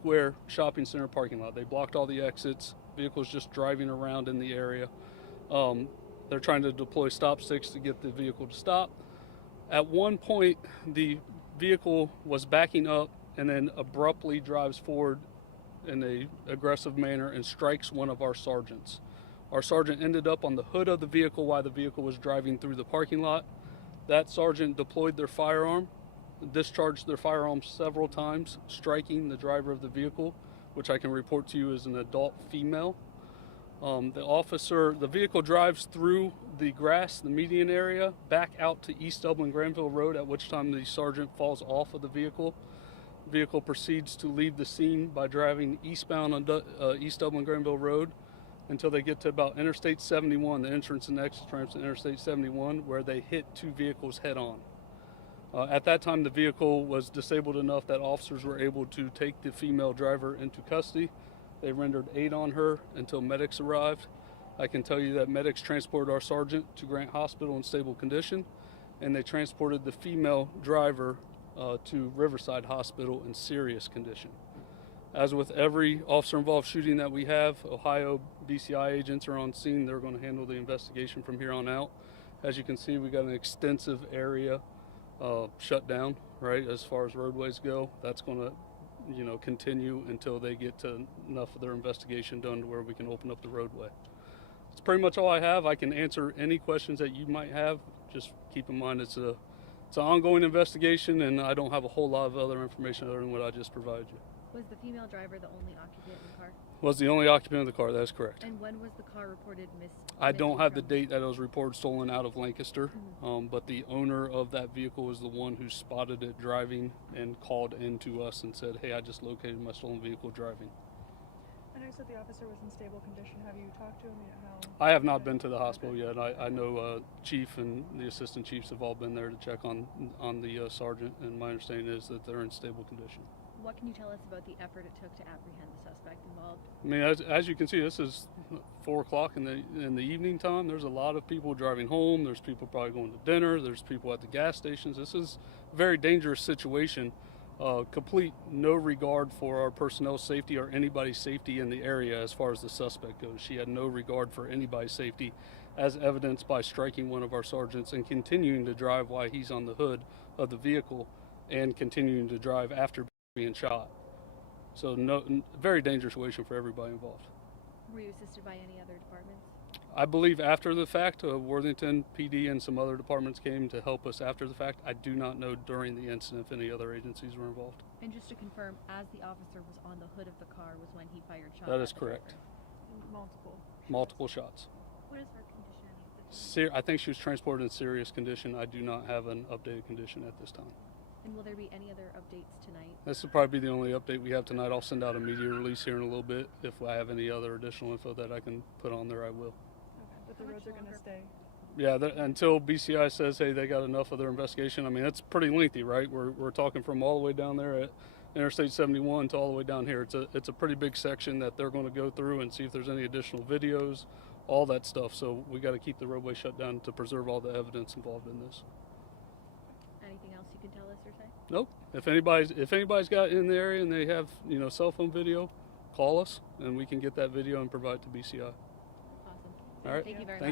Square shopping center parking lot. They blocked all the exits. Vehicles just driving around in the area. They're trying to deploy stop sticks to get the vehicle to stop. At one point, the vehicle was backing up and then abruptly drives forward in a aggressive manner and strikes one of our sergeants. Our sergeant ended up on the hood of the vehicle while the vehicle was driving through the parking lot. That sergeant deployed their firearm, discharged their firearm several times, striking the driver of the vehicle, which I can report to you is an adult female. The vehicle drives through the grass, the median area, back out to East Dublin Granville Road, at which time the sergeant falls off of the vehicle. The vehicle proceeds to leave the scene by driving eastbound on East Dublin Granville Road until they get to about Interstate 71, the entrance and exit ramps to Interstate 71, where they hit two vehicles head on. At that time, the vehicle was disabled enough that officers were able to take the female driver into custody. They rendered aid on her until medics arrived. I can tell you that medics transported our sergeant to Grant Hospital in stable condition, and they transported the female driver to Riverside Hospital in serious condition. As with every officer-involved shooting that we have, Ohio BCI agents are on scene. They're going to handle the investigation from here on out. As you can see, we got an extensive area shut down, right, as far as roadways go. That's going to continue until they get to enough of their investigation done to where we can open up the roadway. It's pretty much all I have. I can answer any questions that you might have. Just keep in mind it's an ongoing investigation, and I don't have a whole lot of other information other than what I just provided you. Was the female driver the only occupant in the car? Was the only occupant of the car, that is correct. And when was the car reported missing? I don't have the date that it was reported stolen out of Lancaster, but the owner of that vehicle was the one who spotted it driving and called in to us and said, hey, I just located my stolen vehicle driving. I know you said the officer was in stable condition. Have you talked to him yet? How? I have not been to the hospital yet. I know Chief and the assistant chiefs have all been there to check on the sergeant, and my understanding is that they're in stable condition. What can you tell us about the effort it took to apprehend the suspect involved? I mean, as you can see, this is 4 o'clock in the evening time. There's a lot of people driving home. There's people probably going to dinner. There's people at the gas stations. This is a very dangerous situation. Complete no regard for our personnel's safety or anybody's safety in the area as far as the suspect goes. She had no regard for anybody's safety, as evidenced by striking one of our sergeants and continuing to drive while he's on the hood of the vehicle and continuing to drive after being shot. So very dangerous situation for everybody involved. Were you assisted by any other departments? I believe after the fact, Worthington PD and some other departments came to help us after the fact. I do not know during the incident if any other agencies were involved. And just to confirm, as the officer was on the hood of the car was when he fired shots? That is correct. Multiple shots. What is her condition? I think she was transported in serious condition. I do not have an updated condition at this time. And will there be any other updates tonight? This will probably be the only update we have tonight. I'll send out a media release here in a little bit. If I have any other additional info that I can put on there, I will. Okay, but the roads are going to stay. Yeah, until BCI says, hey, they got enough of their investigation. I mean, it's pretty lengthy, right? We're talking from all the way down there at Interstate 71 to all the way down here. It's a pretty big section that they're going to go through and see if there's any additional videos, all that stuff. So we got to keep the roadway shut down to preserve all the evidence involved in this. Anything else you can tell us or say? Nope. If anybody's got in the area and they have cell phone video, call us and we can get that video and provide it to BCI. Awesome. All right. Thank you very much.